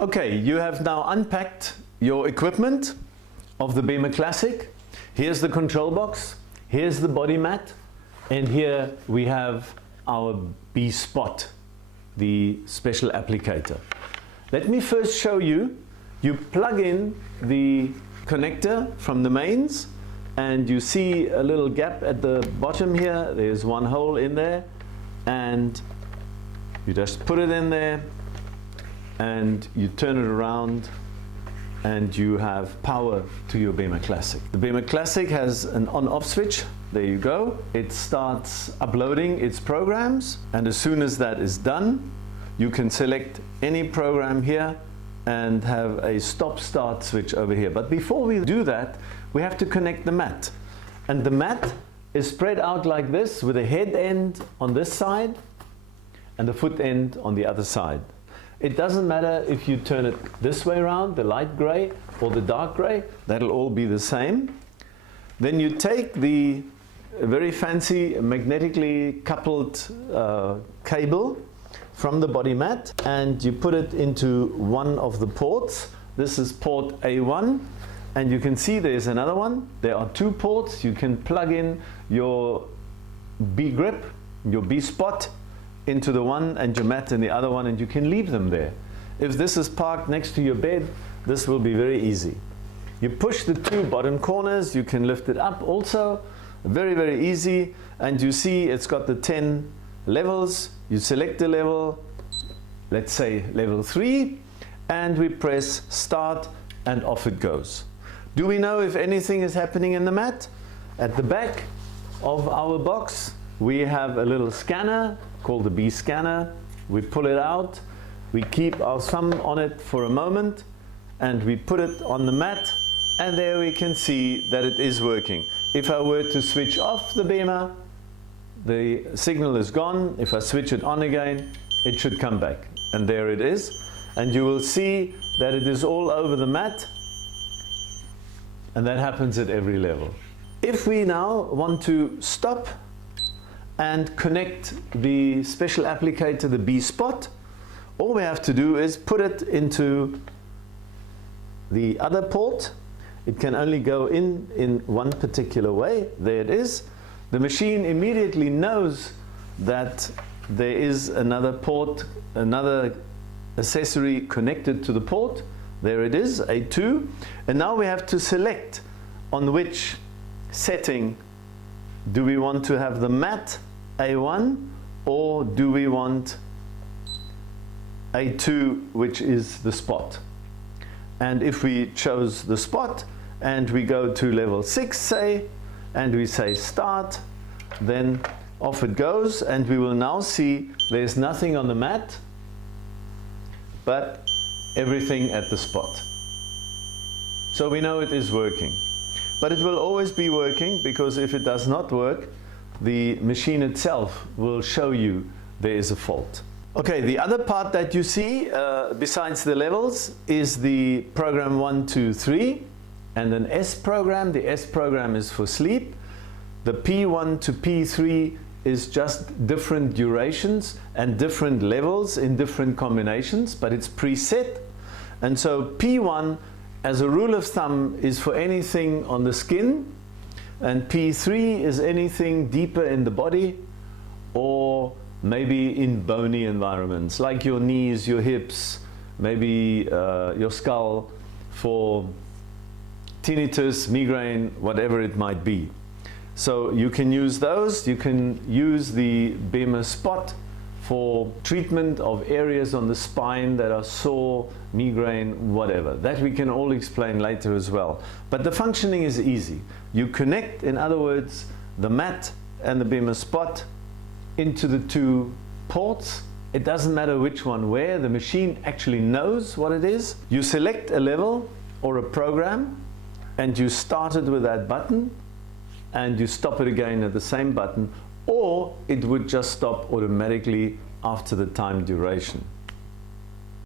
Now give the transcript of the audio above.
Okay, you have now unpacked your equipment of the BEMER Classic. Here's the control box, here's the body mat, and here we have our B-spot, the special applicator. Let me first show you. You plug in the connector from the mains and you see a little gap at the bottom here. There's one hole in there and you just put it in there and you turn it around and you have power to your BEMER Classic. The BEMER Classic has an on-off switch. There you go. It starts uploading its programs, and as soon as that is done, you can select any program here and have a stop-start switch over here. But before we do that, we have to connect the mat. And the mat is spread out like this with a head end on this side and the foot end on the other side. It doesn't matter if you turn it this way around, the light gray or the dark gray, that'll all be the same. Then you take the very fancy magnetically coupled cable from the body mat and you put it into one of the ports. This is port A1 and you can see there's another one. There are two ports. You can plug in your B grip, your B spot into the one and your mat in the other one, and you can leave them there. If this is parked next to your bed, this will be very easy. You push the two bottom corners, you can lift it up also, very, very easy, and you see it's got the 10 levels. You select the level, let's say level 3, and we press start and off it goes. Do we know if anything is happening in the mat? At the back of our box we have a little scanner called the B scanner. We pull it out, we keep our thumb on it for a moment and we put it on the mat, and there we can see that it is working. If I were to switch off the BEMER, the signal is gone. If I switch it on again, it should come back, and there it is, and you will see that it is all over the mat, and that happens at every level. If we now want to stop and connect the special applicator, the B spot, all we have to do is put it into the other port. It can only go in one particular way. There it is. The machine immediately knows that there is another port, another accessory connected to the port. There it is, A2. And now we have to select on which setting do we want to have the mat A1 or do we want A2, which is the spot. And if we chose the spot and we go to level 6 say, and we say start, then off it goes, and we will now see there's nothing on the mat but everything at the spot. So we know it is working. But it will always be working, because if it does not work, the machine itself will show you there is a fault. Okay, the other part that you see besides the levels is the program 1, 2, 3 and an S program. The S program is for sleep. The P1 to P3 is just different durations and different levels in different combinations, but it's preset. And so P1, as a rule of thumb, is for anything on the skin, and P3 is anything deeper in the body or maybe in bony environments like your knees, your hips, maybe your skull, for tinnitus, migraine, whatever it might be. So you can use those. You can use the BEMER spot for treatment of areas on the spine that are sore, migraine, whatever. That we can all explain later as well. But the functioning is easy. You connect, in other words, the mat and the BEMER spot into the two ports. It doesn't matter which one where, the machine actually knows what it is. You select a level or a program and you start it with that button and you stop it again at the same button, or it would just stop automatically after the time duration.